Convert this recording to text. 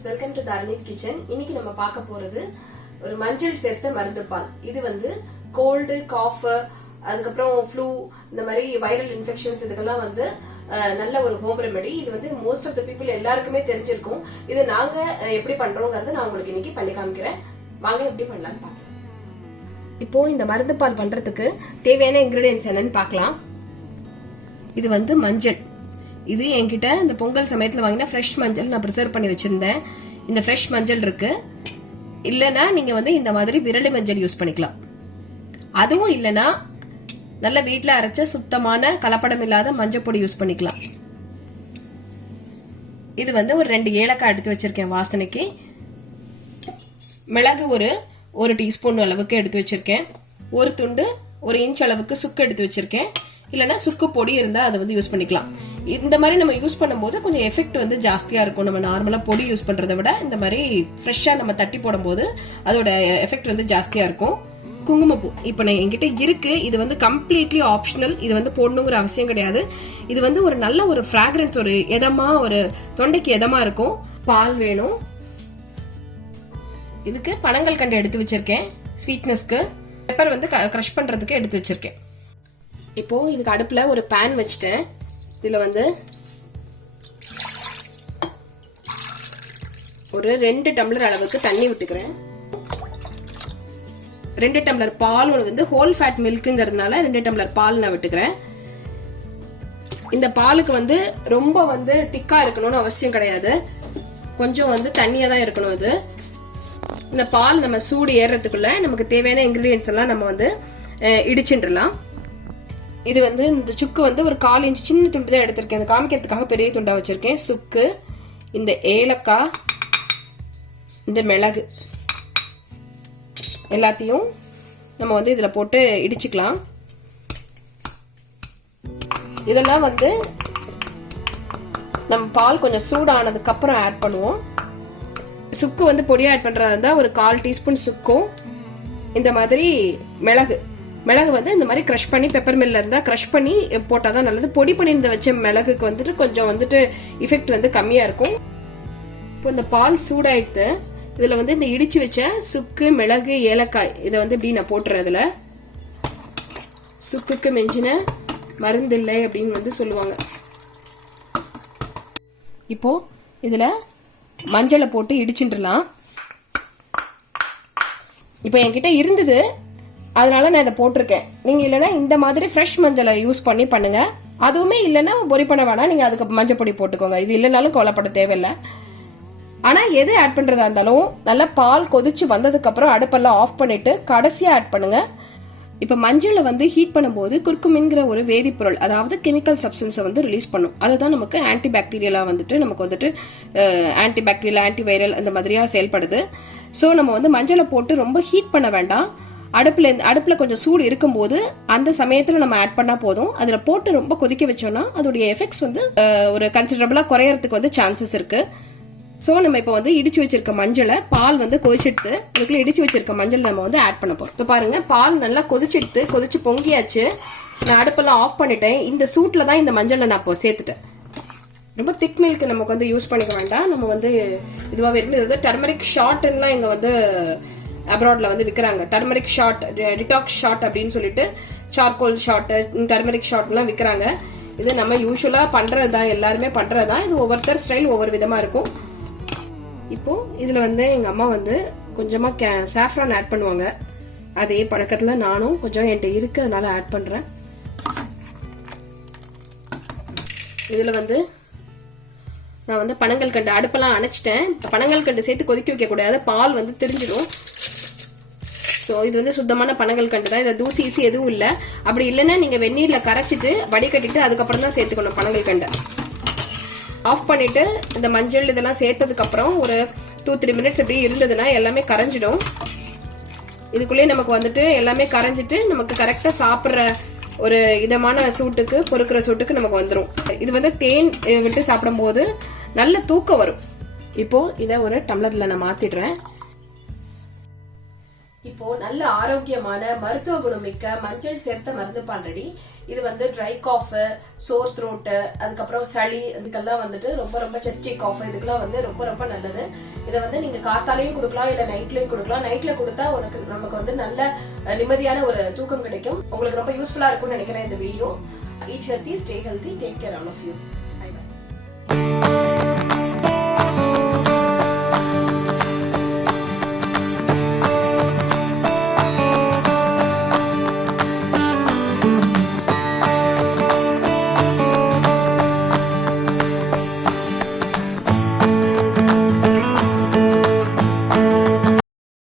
Friends, welcome to Dharani's kitchen. இன்னைக்கு நம்ம பார்க்க போறது ஒரு மஞ்சள் சேர்த்த மருந்து பால். இது வந்து கோல்டு, காஃப், அதுக்கப்புறம் ஃப்ளூ, இந்த மாதிரி வைரல் இன்ஃபெக்ஷன்ஸ் இதுக்கெல்லாம் வந்து நல்ல ஒரு ஹோம் ரெமெடி. இது வந்து மோஸ்ட் ஆஃப் த பீப்புள் எல்லாருக்குமே தெரிஞ்சிருக்கும். இது நாங்க எப்படி பண்றோங்கிறத நான் உங்களுக்கு இன்னைக்கு பண்ணி காமிக்கிறேன். வாங்க எப்படி பண்ணலாம்னு பார்க்கலாம். இப்போ இந்த மருந்து பால் பண்றதுக்கு தேவையான இன்கிரீடியன்ஸ் என்னன்னு பார்க்கலாம். இது வந்து மஞ்சள். இது என்கிட்ட இந்த பொங்கல் சமயத்தில் வாங்கினா ஃப்ரெஷ் மஞ்சள் நான் ப்ரிசர்வ் பண்ணி வச்சுருந்தேன். இந்த ஃப்ரெஷ் மஞ்சள் இருக்குது. இல்லைன்னா நீங்கள் வந்து இந்த மாதிரி விரலி மஞ்சள் யூஸ் பண்ணிக்கலாம். அதுவும் இல்லைன்னா நல்ல வீட்டில் அரைச்ச சுத்தமான கலப்படம் இல்லாத மஞ்சள் பொடி யூஸ் பண்ணிக்கலாம். இது வந்து ஒரு 2 ஏலக்காய் எடுத்து வச்சுருக்கேன் வாசனைக்கு. மிளகு ஒரு டீஸ்பூன் அளவுக்கு எடுத்து வச்சுருக்கேன். ஒரு துண்டு 1 இன்ச் அளவுக்கு சுக்கு எடுத்து வச்சுருக்கேன். இல்லைன்னா சுக்கு பொடி இருந்தால் அதை வந்து யூஸ் பண்ணிக்கலாம். இந்த மாதிரி நம்ம யூஸ் பண்ணும்போது கொஞ்சம் எஃபெக்ட் வந்து ஜாஸ்தியாக இருக்கும். நம்ம நார்மலாக பொடி யூஸ் பண்ணுறதை விட இந்த மாதிரி ஃப்ரெஷ்ஷாக நம்ம தட்டி போடும்போது அதோட எஃபெக்ட் வந்து ஜாஸ்தியாக இருக்கும். குங்குமப்பூ இப்போ நான் என்கிட்ட இருக்குது. இது வந்து கம்ப்ளீட்லி ஆப்ஷனல். இது வந்து போடணுங்கிற அவசியம் கிடையாது. இது வந்து ஒரு நல்ல ஒரு ஃப்ராக்ரன்ஸ், ஒரு எதமாக, ஒரு தொண்டைக்கு எதமாக இருக்கும். பால் வேணும். இதுக்கு பனங்கள் கண்டு எடுத்து வச்சுருக்கேன் ஸ்வீட்னஸ்க்கு. பெப்பர் வந்து க்ரஷ் பண்ணுறதுக்கு எடுத்து வச்சுருக்கேன். இப்போது இதுக்கு அடுப்பில் ஒரு பேன் வச்சுட்டேன். இதில் வந்து ஒரு 2 டம்ளர் அளவுக்கு தண்ணி விட்டுக்கிறேன். 2 டம்ளர் பால் வந்து ஹோல் ஃபேட் மில்க்குங்கிறதுனால 2 டம்ளர் பால் நான் விட்டுக்கிறேன். இந்த பாலுக்கு வந்து ரொம்ப வந்து திக்காக இருக்கணும்னு அவசியம் கிடையாது. கொஞ்சம் வந்து தண்ணியாக தான் இருக்கணும். இது இந்த பால் நம்ம சூடு ஏறுறதுக்குள்ள நமக்கு தேவையான இன்க்ரீடியன்ஸ் எல்லாம் நம்ம வந்து இடிச்சுடலாம். இது வந்து இந்த சுக்கு வந்து ஒரு 1/4 இன்ச் சின்ன துண்டு தான் எடுத்திருக்கேன். அந்த காமிக்கிறதுக்காக பெரிய துண்டாக வச்சுருக்கேன். சுக்கு, இந்த ஏலக்காய், இந்த மிளகு எல்லாத்தையும் நம்ம வந்து இதில் போட்டு இடிச்சுக்கலாம். இதெல்லாம் வந்து நம்ம பால் கொஞ்சம் சூடானதுக்கப்புறம் ஆட் பண்ணுவோம். சுக்கு வந்து பொடியாக ஆட் பண்ணுறதா இருந்தால் ஒரு 1/4 டீஸ்பூன் சுக்கும், இந்த மாதிரி மிளகு வந்து இந்த மாதிரி க்ரஷ் பண்ணி பெப்பர் மில்ல இருந்தால் க்ரஷ் பண்ணி போட்டால் தான் நல்லது. பொடி பண்ணியிருந்த வச்ச மிளகுக்கு வந்துட்டு கொஞ்சம் வந்துட்டு எஃபெக்ட் வந்து கம்மியாக இருக்கும். இப்போ இந்த பால் சூடாயிட்டு இதில் வந்து இந்த இடித்து வச்ச சுக்கு, மிளகு, ஏலக்காய் இதை வந்து இப்படி நான் போட்டுறேன். இதில் சுக்குக்கு மெஞ்சின மருந்து இல்லை அப்படின்னு வந்து சொல்லுவாங்க. இப்போது இதில் மஞ்சளை போட்டு இடிச்சுட்டுலாம். இப்போ என்கிட்ட இருந்தது, அதனால நான் இதை போட்டிருக்கேன். நீங்கள் இல்லைன்னா இந்த மாதிரி ஃப்ரெஷ் மஞ்சளை யூஸ் பண்ணி பண்ணுங்கள். அதுவுமே இல்லைன்னா பொரி பண்ண வேணாம், நீங்கள் அதுக்கு மஞ்சள் பொடி போட்டுக்கோங்க. இது இல்லைனாலும் கவலைப்பட தேவையில்லை. ஆனால் எது ஆட் பண்ணுறதா இருந்தாலும் நல்லா பால் கொதிச்சு வந்ததுக்கப்புறம் அடுப்பெல்லாம் ஆஃப் பண்ணிவிட்டு கடைசியாக ஆட் பண்ணுங்கள். இப்போ மஞ்சளை வந்து ஹீட் பண்ணும்போது குர்குமின்கிற ஒரு வேதிப்பொருள், அதாவது கெமிக்கல் சப்ஸ்டன்ஸை வந்து ரிலீஸ் பண்ணும். அதுதான் நமக்கு ஆன்டிபாக்டீரியலாக வந்துட்டு நமக்கு வந்துட்டு ஆன்டிபாக்டீரியல், ஆன்டிவைரல் அந்த மாதிரியாக செயல்படுது. ஸோ நம்ம வந்து மஞ்சளை போட்டு ரொம்ப ஹீட் பண்ண வேண்டாம். அடுப்பில் கொஞ்சம் சூடு இருக்கும்போது அந்த சமயத்தில் நம்ம ஆட் பண்ணால் போதும். அதில் போட்டு ரொம்ப கொதிக்க வச்சோன்னா அதோடைய எஃபெக்ட்ஸ் வந்து ஒரு கன்சிடரபிளாக குறையறதுக்கு வந்து சான்சஸ் இருக்குது. ஸோ நம்ம இப்போ வந்து இடிச்சு வச்சிருக்க மஞ்சளை, பால் வந்து கொதிச்சிடுத்து, அதுக்குள்ளே இடிச்சு வச்சிருக்க மஞ்சள் நம்ம வந்து ஆட் பண்ண போகிறோம். இப்போ பாருங்கள், பால் நல்லா கொதிச்சு பொங்கியாச்சு. நான் அடுப்பெல்லாம் ஆஃப் பண்ணிட்டேன். இந்த சூட்டில் தான் இந்த மஞ்சளை நான் இப்போ சேர்த்துட்டேன். ரொம்ப திக் மில்க் நமக்கு வந்து யூஸ் பண்ணிக்க வேண்டாம். நம்ம வந்து இதுவாக இருந்து இது டர்மரிக் ஷார்ட்லாம் இங்கே வந்து அப்ராட்ல வந்து விற்கிறாங்க. டர்மரிக் ஷார்ட், டிடாக்ஸ் ஷார்ட் அப்படின்னு சொல்லிட்டு சார்கோல் ஷார்ட், டர்மரிக் ஷார்ட்லாம் விற்கிறாங்க. இது நம்ம யூஸ்வலாக பண்ணுறது தான், எல்லாருமே பண்ணுறது தான். இது ஒவ்வொருத்தர் ஸ்டைல் ஒவ்வொரு விதமாக இருக்கும். இப்போது இதில் வந்து எங்கள் அம்மா வந்து கொஞ்சமாக சாஃப்ரான் ஆட் பண்ணுவாங்க. அதே பழக்கத்தில் நானும் கொஞ்சம் என்கிட்ட இருக்குது, அதனால் ஆட் பண்ணுறேன். இதில் வந்து நான் வந்து பனங்கள் கண்டு அடுப்பெல்லாம் அணைச்சிட்டேன். பனங்கள் கண்டு சேர்த்து கொதிக்க வைக்கக்கூடாது, பால் வந்து தெரிஞ்சிடும். ஸோ இது வந்து சுத்தமான பனங்கள் கண்டு தான். இதை தூசி ஈசி எதுவும் இல்லை. அப்படி இல்லைன்னா நீங்கள் வெந்நீரில் கரைச்சிட்டு வடிகட்டிட்டு அதுக்கப்புறம் தான் சேர்த்துக்கணும் பனங்கள் கண்டை. ஆஃப் பண்ணிவிட்டு இந்த மஞ்சள் இதெல்லாம் சேர்த்ததுக்கப்புறம் ஒரு 2-3 மினிட்ஸ் இப்படி இருந்ததுன்னா எல்லாமே கரைஞ்சிடும். இதுக்குள்ளேயே நமக்கு வந்துட்டு எல்லாமே கரைஞ்சிட்டு நமக்கு கரெக்டாக சாப்பிட்ற ஒரு இதமான சூட்டுக்கு, பொறுக்கிற சூட்டுக்கு நமக்கு வந்துடும். இது வந்து தேன் விட்டு சாப்பிடும்போது நல்ல தூக்கம் வரும். இப்போது இதை ஒரு டம்ளரில் நான் மாற்றிடுறேன். இப்போ நல்ல ஆரோக்கியமான மருத்துவ குணமிக்க மஞ்சள் சேர்த்த மருந்து பால் ரெடி. இது வந்து ட்ரை காஃப், சோர் த்ரோட்டு, அதுக்கப்புறம் சளி, இதுக்கெல்லாம் வந்துட்டு ரொம்ப ரொம்ப செஸ்டி காஃப், இதுக்கெல்லாம் வந்து ரொம்ப ரொம்ப நல்லது. இதை வந்து நீங்க காத்தாலையும் கொடுக்கலாம், இல்ல நைட்லயும் கொடுக்கலாம். நைட்ல கொடுத்தா நமக்கு வந்து நல்ல நிம்மதியான ஒரு தூக்கம் கிடைக்கும். உங்களுக்கு ரொம்ப யூஸ்ஃபுல்லா இருக்கும்னு நினைக்கிறேன் இந்த video. Eat healthy, stay healthy, take care all of you. Bye bye.